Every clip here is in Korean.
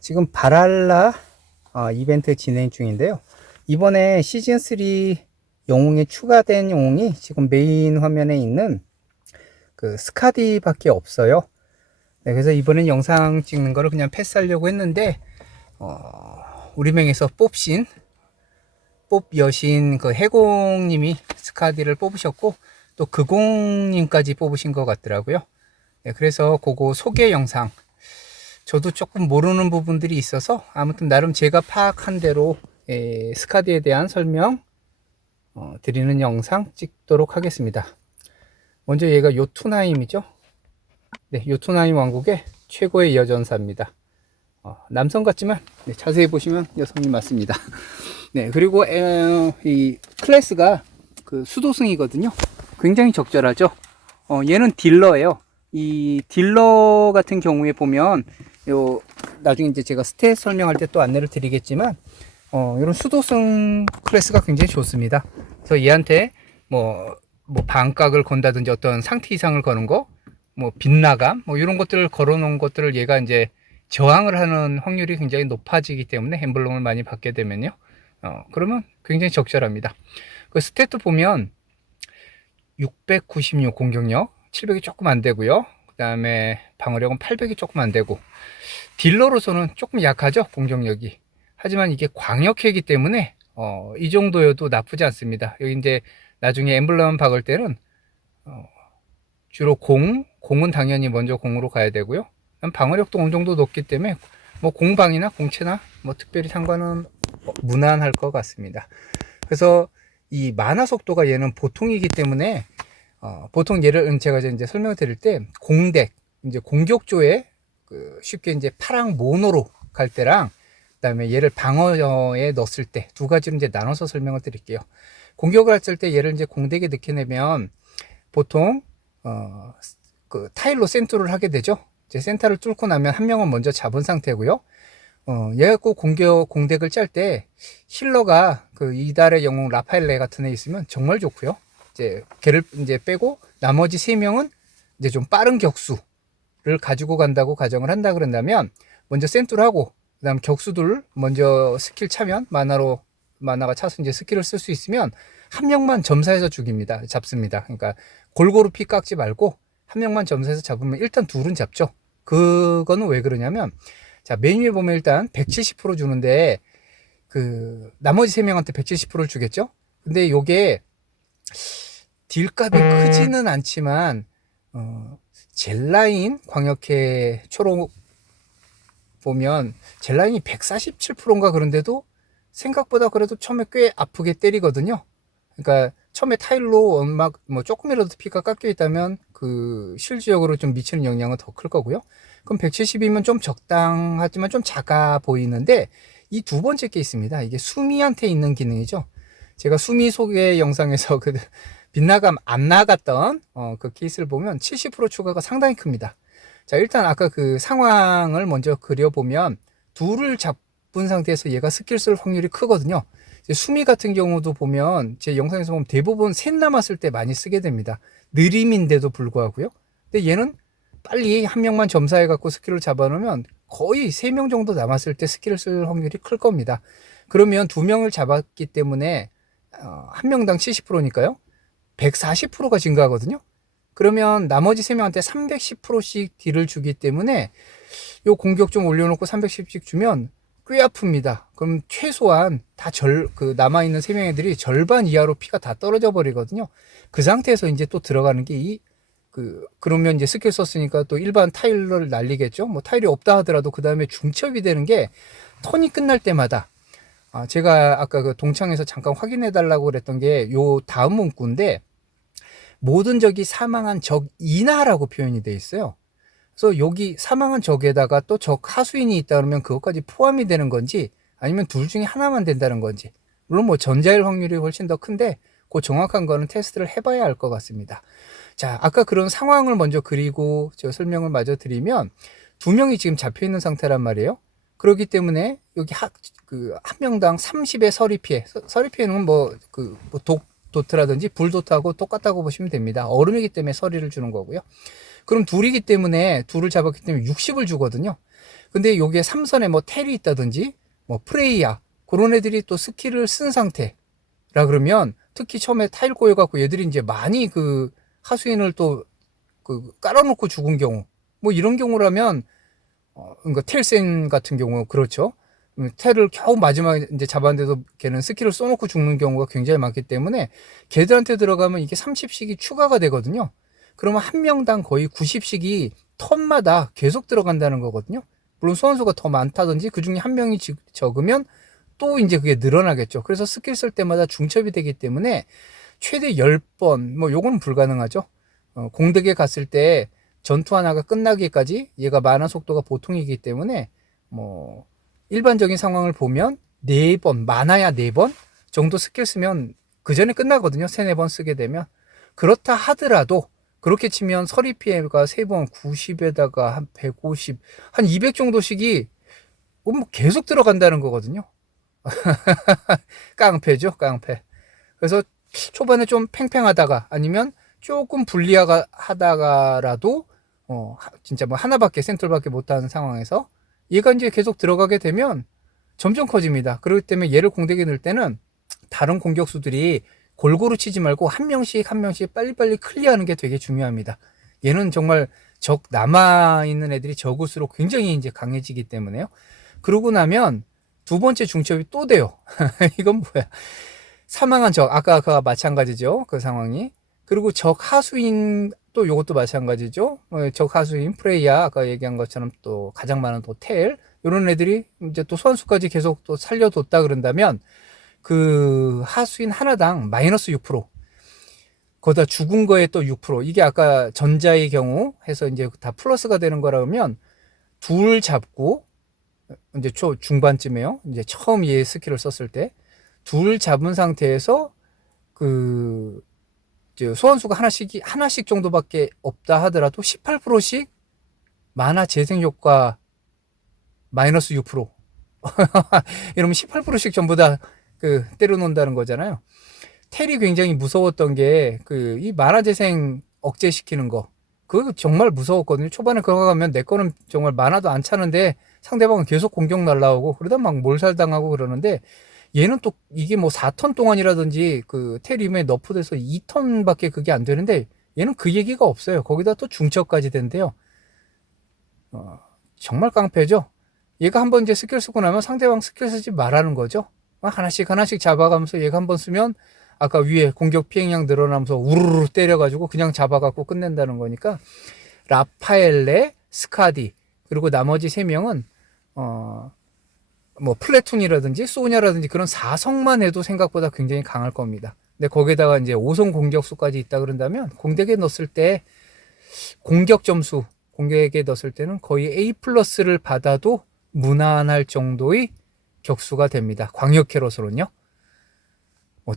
지금 바랄라 이벤트 진행 중인데요. 이번에 시즌3 영웅에 추가된 영웅이 지금 메인 화면에 있는 그 스카디 밖에 없어요. 네, 그래서 이번엔 영상 찍는 거를 그냥 패스하려고 했는데, 우리 명에서 뽑 여신 그 해공님이 스카디를 뽑으셨고, 또 그공님까지 뽑으신 것 같더라고요. 네, 그래서 그거 소개 영상, 저도 조금 모르는 부분들이 있어서 아무튼 나름 제가 파악한 대로 스카디에 대한 설명 드리는 영상 찍도록 하겠습니다. 먼저 얘가 요투나임이죠. 네, 요투나임 왕국의 최고의 여전사입니다. 남성 같지만 네, 자세히 보시면 여성이 맞습니다. 네, 그리고 이 클래스가 그 수도승이거든요. 굉장히 적절하죠. 얘는 딜러예요. 이 딜러 같은 경우에 보면 나중에 이제 제가 스탯 설명할 때 또 안내를 드리겠지만 이런 수도승 클래스가 굉장히 좋습니다. 그래서 얘한테 뭐 반각을 건다든지 어떤 상태 이상을 거는 거, 뭐 빗나감, 뭐 이런 것들을 걸어 놓은 것들을 얘가 이제 저항을 하는 확률이 굉장히 높아지기 때문에 엠블럼을 많이 받게 되면요. 그러면 굉장히 적절합니다. 그 스탯도 보면 696 공격력, 700이 조금 안 되고요. 그 다음에 방어력은 800이 조금 안 되고, 딜러로서는 조금 약하죠, 공격력이. 하지만 이게 광역회이기 때문에 이 정도여도 나쁘지 않습니다. 여기 이제 나중에 엠블럼 박을 때는 주로 공은 당연히 먼저 공으로 가야 되고요. 방어력도 어느 정도 높기 때문에 뭐 공방이나 공채나 뭐 특별히 상관은 무난할 것 같습니다. 그래서 이 만화 속도가 얘는 보통이기 때문에 보통 얘를 제가 이제 설명을 드릴 때 공덱 이제 공격조에 쉽게 이제 파랑 모노로 갈 때랑 그다음에 얘를 방어에 넣었을 때 두 가지로 이제 나눠서 설명을 드릴게요. 공격을 했을 때 얘를 이제 공덱에 넣게 되면 보통 그 타일로 센터를 하게 되죠. 이제 센터를 뚫고 나면 한 명은 먼저 잡은 상태고요. 얘가 꼭 공덱을 짤 때 힐러가 그 이달의 영웅 라파엘레 같은 애 있으면 정말 좋고요. 이제 걔를 이제 빼고 나머지 세 명은 이제 좀 빠른 격수를 가지고 간다고 가정을 한다 그런다면 먼저 센투를 하고 그다음 격수들 먼저 스킬 차면 만화가 차서 이제 스킬을 쓸 수 있으면 한 명만 점사해서 잡습니다. 그러니까 골고루 피 깎지 말고 한 명만 점사해서 잡으면 일단 둘은 잡죠. 그거는 왜 그러냐면 자, 메뉴에 보면 일단 170% 주는데 그 나머지 세 명한테 170%를 주겠죠. 근데 요게 딜값이 크지는 않지만 젤라인 광역회 초록 보면 젤라인이 147%인가 그런데도 생각보다 그래도 처음에 꽤 아프게 때리거든요. 그러니까 처음에 타일로 원막 뭐 조금이라도 피가 깎여 있다면 그 실질적으로 좀 미치는 영향은 더 클 거고요. 그럼 170이면 좀 적당하지만 좀 작아 보이는데 이 두 번째 게 있습니다. 이게 수미한테 있는 기능이죠. 제가 수미 소개 영상에서 그 빗나감 안 나갔던 그 케이스를 보면 70% 추가가 상당히 큽니다. 자, 일단 아까 그 상황을 먼저 그려보면 둘을 잡은 상태에서 얘가 스킬 쓸 확률이 크거든요. 수미 같은 경우도 보면 제 영상에서 보면 대부분 셋 남았을 때 많이 쓰게 됩니다. 느림인데도 불구하고요. 근데 얘는 빨리 한 명만 점사해 갖고 스킬을 잡아놓으면 거의 3명 정도 남았을 때 스킬을 쓸 확률이 클 겁니다. 그러면 2명을 잡았기 때문에 한 명당 70%니까요. 140%가 증가하거든요. 그러면 나머지 3명한테 310%씩 딜을 주기 때문에 요 공격 좀 올려놓고 310씩 주면 꽤 아픕니다. 그럼 최소한 그 남아있는 3명 애들이 절반 이하로 피가 다 떨어져 버리거든요. 그 상태에서 이제 또 들어가는 게 그러면 이제 스킬 썼으니까 또 일반 타일을 날리겠죠. 뭐 타일이 없다 하더라도 그 다음에 중첩이 되는 게 턴이 끝날 때마다 제가 아까 그 동창에서 잠깐 확인해 달라고 그랬던 게 요 다음 문구인데 모든 적이 사망한 적 인하라고 표현이 되어 있어요. 그래서 여기 사망한 적에다가 또 적 하수인이 있다 그러면 그것까지 포함이 되는 건지 아니면 둘 중에 하나만 된다는 건지 물론 뭐 전자일 확률이 훨씬 더 큰데 그 정확한 거는 테스트를 해봐야 할 것 같습니다. 자, 아까 그런 상황을 먼저 그리고 저 설명을 마저 드리면 두 명이 지금 잡혀 있는 상태란 말이에요. 그렇기 때문에 여기 한 명당 30의 서리 피해. 서리 피해는 뭐 도트라든지 불도트하고 똑같다고 보시면 됩니다. 얼음이기 때문에 서리를 주는 거고요. 그럼 둘이기 때문에 둘을 잡았기 때문에 60을 주거든요. 근데 요게 삼선에 뭐 텔이 있다든지 뭐 프레이야 그런 애들이 또 스킬을 쓴 상태라 그러면, 특히 처음에 타일 꼬여갖고 얘들이 이제 많이 그 하수인을 또 그 깔아놓고 죽은 경우, 뭐 이런 경우라면, 그러니까 텔센 같은 경우 그렇죠. 텔을 겨우 마지막에 이제 잡았는데도 걔는 스킬을 써놓고 죽는 경우가 굉장히 많기 때문에 걔들한테 들어가면 이게 30씩이 추가가 되거든요. 그러면 한 명당 거의 90씩이 턴마다 계속 들어간다는 거거든요. 물론 소환수가 더 많다든지 그 중에 한 명이 적으면 또 이제 그게 늘어나겠죠. 그래서 스킬 쓸 때마다 중첩이 되기 때문에 최대 10번, 뭐 요거는 불가능하죠. 공덕에 갔을 때 전투 하나가 끝나기까지 얘가 만화 속도가 보통이기 때문에 뭐 일반적인 상황을 보면 4번, 많아야 4번 정도 스킬 쓰면 그 전에 끝나거든요. 3, 4번 쓰게 되면. 그렇다 하더라도 그렇게 치면 서리 피해가 3번 90에다가 한 150, 한 200 정도씩이 뭐 계속 들어간다는 거거든요. 깡패죠, 깡패. 그래서 초반에 좀 팽팽하다가 아니면 조금 불리하다가라도 진짜 뭐 하나밖에 센트럴밖에 못하는 상황에서 얘가 이제 계속 들어가게 되면 점점 커집니다. 그렇기 때문에 얘를 공격에 넣을 때는 다른 공격수들이 골고루 치지 말고 한 명씩 한 명씩 빨리빨리 클리어하는 게 되게 중요합니다. 얘는 정말 적 남아있는 애들이 적을수록 굉장히 이제 강해지기 때문에요. 그러고 나면 두 번째 중첩이 또 돼요. 이건 뭐야? 사망한 적, 아까 마찬가지죠. 그 상황이. 그리고 적 하수인 또 요것도 마찬가지죠. 적 하수인 프레이야 아까 얘기한 것처럼 또 가장 많은 또 텔 이런 애들이 이제 또 소환수까지 계속 또 살려뒀다 그런다면 그 하수인 하나당 마이너스 6%, 거기다 죽은 거에 또 6%, 이게 아까 전자의 경우 해서 이제 다 플러스가 되는 거라면 둘 잡고 이제 중반쯤에요. 이제 처음 얘 스킬을 썼을 때 둘 잡은 상태에서 그 소환수가 하나씩 정도밖에 없다 하더라도 18%씩 만화 재생 효과 마이너스 6%. 이러면 18%씩 전부 다 그 때려놓는다는 거잖아요. 텔이 굉장히 무서웠던 게 이 만화 재생 억제시키는 거. 그거 정말 무서웠거든요. 초반에 그거 가면 내 거는 정말 만화도 안 차는데 상대방은 계속 공격 날라오고 그러다 막 몰살당하고 그러는데, 얘는 또 이게 뭐 4턴 동안이라든지 그 텔 이후에 너프돼서 2턴밖에 그게 안 되는데 얘는 그 얘기가 없어요. 거기다 또 중첩까지 된대요. 정말 깡패죠. 얘가 한번 이제 스킬 쓰고 나면 상대방 스킬 쓰지 말라는 거죠. 하나씩 잡아가면서 얘가 한번 쓰면 아까 위에 공격 피해량 늘어나면서 우르르 때려가지고 그냥 잡아갖고 끝낸다는 거니까, 라파엘레, 스카디 그리고 나머지 3명은 뭐 플래툰이라든지 소냐라든지 그런 4성만 해도 생각보다 굉장히 강할 겁니다. 근데 거기다가 이제 5성 공격수까지 있다 그런다면 공격에 넣었을 때 공격 점수, 공격에 넣었을 때는 거의 A 플러스를 받아도 무난할 정도의 격수가 됩니다. 광역캐럿으로는요.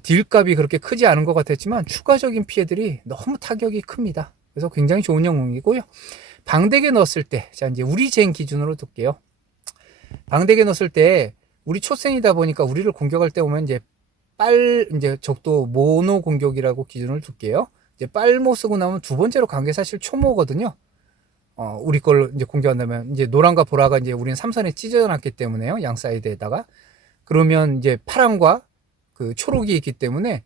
딜값이 그렇게 크지 않은 것 같았지만 추가적인 피해들이 너무 타격이 큽니다. 그래서 굉장히 좋은 영웅이고요. 방대에 넣었을 때, 자 이제 우리 젠 기준으로 둘게요. 방대에 넣었을 때 우리 초센이다 보니까 우리를 공격할 때 오면 이제 이제 적도 모노 공격이라고 기준을 둘게요. 이제 빨모 쓰고 나면 두 번째로 간 게 사실 초모거든요. 우리 걸 이제 공격한다면 이제 노란과 보라가 이제 우리는 삼선에 찢어놨기 때문에요. 양 사이드에다가. 그러면 이제 파랑과 그 초록이 있기 때문에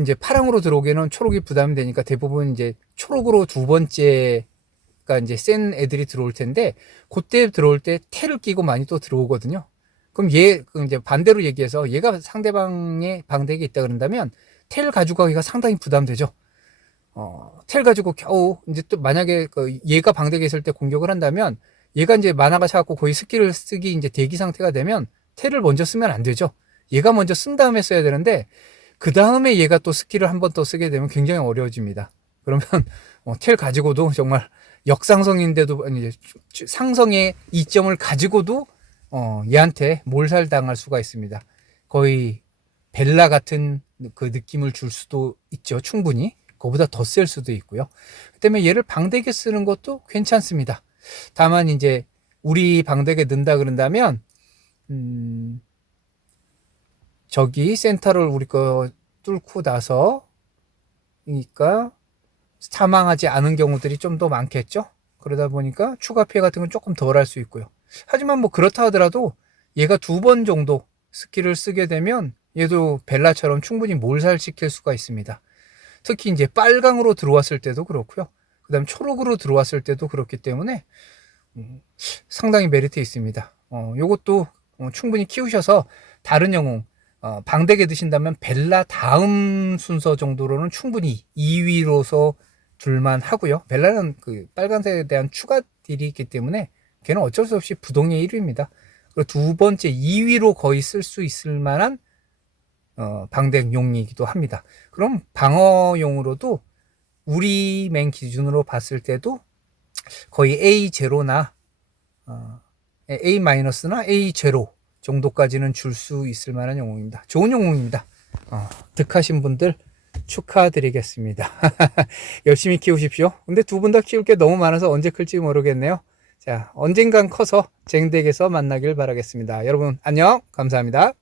이제 파랑으로 들어오기에는 초록이 부담이 되니까 대부분 이제 초록으로 두 번째가 이제 센 애들이 들어올 텐데, 그때 들어올 때 텔을 끼고 많이 또 들어오거든요. 그럼 이제 반대로 얘기해서 얘가 상대방의 방대에 있다 그런다면 텔 가지고 가기가 상당히 부담되죠. 텔 가지고 겨우 이제 또 만약에 얘가 방대에 있을 때 공격을 한다면 얘가 이제 만화가 차갖고 거의 스킬을 쓰기 이제 대기 상태가 되면 텔을 먼저 쓰면 안 되죠. 얘가 먼저 쓴 다음에 써야 되는데 그 다음에 얘가 또 스킬을 한 번 더 쓰게 되면 굉장히 어려워집니다. 그러면 텔 가지고도 정말 역상성인데도 이제 상성의 이점을 가지고도 얘한테 몰살당할 수가 있습니다. 거의 벨라 같은 그 느낌을 줄 수도 있죠. 충분히. 그거보다 더 셀 수도 있고요. 그 때문에 얘를 방대에 쓰는 것도 괜찮습니다. 다만 이제 우리 방대에 넣는다 그런다면 저기 센터를 우리 거 뚫고 나서 그러니까 사망하지 않은 경우들이 좀 더 많겠죠. 그러다 보니까 추가 피해 같은 건 조금 덜 할 수 있고요. 하지만 뭐 그렇다 하더라도 얘가 2번 정도 스킬을 쓰게 되면 얘도 벨라처럼 충분히 몰살시킬 수가 있습니다. 특히 이제 빨강으로 들어왔을 때도 그렇고요. 그 다음 초록으로 들어왔을 때도 그렇기 때문에 상당히 메리트 있습니다. 요것도 충분히 키우셔서 다른 영웅 방대게 드신다면 벨라 다음 순서 정도로는 충분히 2위로서 둘만 하고요. 벨라는 그 빨간색에 대한 추가 딜이 있기 때문에 걔는 어쩔 수 없이 부동의 1위입니다. 그리고 두 번째 2위로 거의 쓸 수 있을 만한 방대용이기도 합니다. 그럼 방어용으로도 우리 맨 기준으로 봤을 때도 거의 A0나 A-나 A0 정도까지는 줄 수 있을 만한 영웅입니다. 좋은 영웅입니다. 득하신 분들 축하드리겠습니다. 열심히 키우십시오. 근데 두 분 다 키울 게 너무 많아서 언제 클지 모르겠네요. 자, 언젠간 커서 쟁덱에서 만나길 바라겠습니다. 여러분 안녕, 감사합니다.